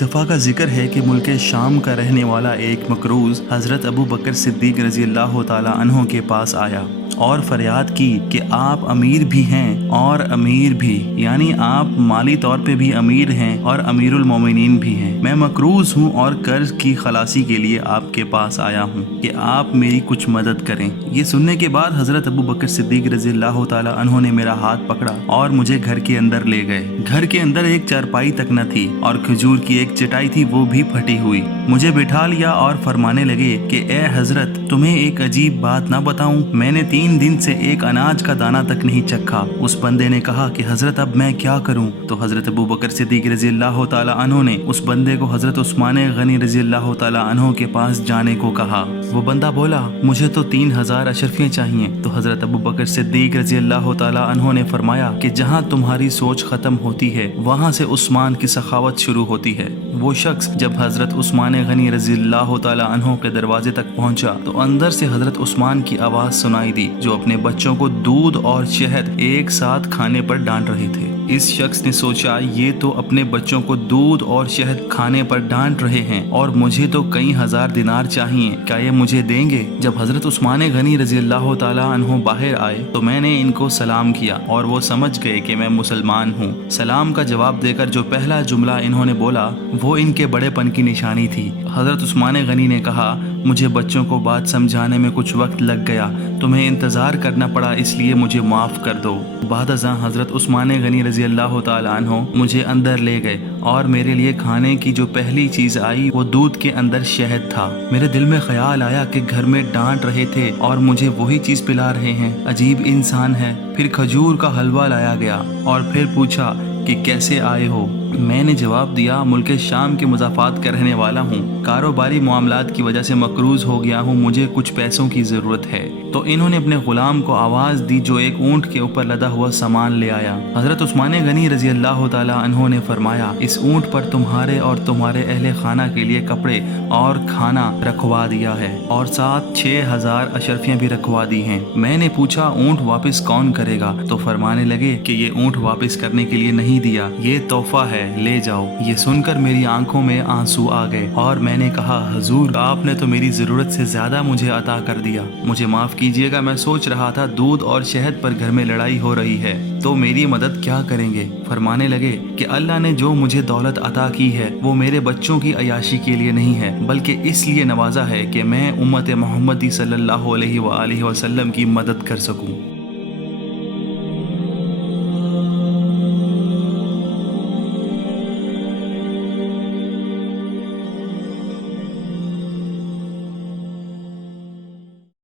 दफ़ा का जिक्र है कि मुल्क शाम का रहने वाला एक मकरूज़ हज़रत अबू बकर सिद्दीक़ रज़ी अल्लाह ताला अन्हो के पास आया और फरियाद की कि आप अमीर भी हैं और अमीर भी, यानी आप माली तौर पे भी अमीर हैं और अमीरुल मोमिनीन भी हैं। मैं मकरूज़ हूँ और कर्ज की खलासी के लिए आपके पास आया हूँ कि आप मेरी कुछ मदद करें। ये सुनने के बाद हज़रत अबू बकर सिद्दीक़ रज़ी अल्लाह ताला अन्हो ने मेरा हाथ पकड़ा और मुझे घर के अंदर ले गए। घर के अंदर एक चारपाई तक न थी और खजूर की एक चटाई थी, वो भी फटी हुई। मुझे बिठा लिया और फरमाने लगे कि ए हजरत, तुम्हें एक अजीब बात ना बताऊं, मैंने 3 दिन से एक अनाज का दाना तक नहीं चखा। उस बंदे ने कहा कि हजरत अब मैं क्या करूं? तो हजरत अबू बकर सिद्दीक़ रज़ी अल्लाह ताला अन्हो ने उस बंदे को हजरत उस्मान गनी रज़ी अल्लाह ताला अन्हो के पास जाने को कहा। वो बंदा बोला, मुझे तो 3000 अशरफियाँ चाहिए। तो हजरत अबू बकर सिद्दीक़ रज़ी अल्लाह ताला अन्हो ने फरमाया कि जहाँ तुम्हारी सोच खत्म होती है वहाँ से उस्मान की सखावत शुरू होती है। वो शख्स जब हजरत उस्मान गनी रज़ी अल्लाह ताला अन्हो के दरवाजे तक पहुंचा तो अंदर से हजरत उस्मान की आवाज़ सुनाई दी, जो अपने बच्चों को दूध और शहद एक साथ खाने पर डांट रहे थे। इस शख्स ने सोचा, ये तो अपने बच्चों को दूध और शहद खाने पर डांट रहे हैं और मुझे तो कई हजार दिनार चाहिए, क्या ये मुझे देंगे? जब हजरत उस्मान गनी रज़ी अल्लाह ताला अन्हो बाहर आए तो मैंने इनको सलाम किया और वो समझ गए कि मैं मुसलमान हूँ। सलाम का जवाब देकर जो पहला जुमला इन्होंने बोला वो इनके बड़ेपन की निशानी थी। हजरत उस्मान गनी ने कहा, मुझे बच्चों को बात समझाने में कुछ वक्त लग गया, तुम्हें इंतज़ार करना पड़ा, इसलिए मुझे माफ़ कर दो। बाद अज़ां हज़रत उस्मान गनी रज़ी अल्लाह ताला अन्हो मुझे अंदर ले गए और मेरे लिए खाने की जो पहली चीज़ आई वो दूध के अंदर शहद था। मेरे दिल में ख्याल आया कि घर में डांट रहे थे और मुझे वही चीज़ पिला रहे हैं, अजीब इंसान है। फिर खजूर का हलवा लाया गया और फिर पूछा कि कैसे आए हो? मैंने जवाब दिया, मुल्क शाम के मुज़ाफ़ात का रहने वाला हूँ, कारोबारी मामलात की वजह से मकरूज़ हो गया हूँ, मुझे कुछ पैसों की ज़रूरत है। तो इन्होंने अपने ग़ुलाम को आवाज़ दी जो एक ऊँट के ऊपर लदा हुआ सामान ले आया। हज़रत उस्मान गनी रज़ी अल्लाह ताला अन्हो ने फरमाया, इस ऊँट पर तुम्हारे और तुम्हारे अहले खाना के लिए कपड़े और खाना रखवा दिया है और साथ 6000 अशरफियाँ भी रखवा दी हैं। मैंने पूछा, ऊँट वापस कौन करेगा? तो फरमाने लगे कि ये ऊँट वापस करने के लिए नहीं दिया, ये तोहफा है, ले जाओ। ये सुनकर मेरी आंखों में आंसू आ गए और मैंने कहा, हुजूर आपने तो मेरी ज़रूरत से ज़्यादा मुझे अता कर दिया, मुझे माफ़ कीजिएगा। मैं सोच रहा था दूध और शहद पर घर में लड़ाई हो रही है, तो मेरी मदद क्या करेंगे? फरमाने लगे कि अल्लाह ने जो मुझे दौलत अता की है वो मेरे बच्चों की अयाशी के लिए नहीं है, बल्कि इसलिए नवाजा है कि मैं उम्मत मोहम्मदी सल्लल्लाहु अलैहि वसल्लम की मदद कर सकूं।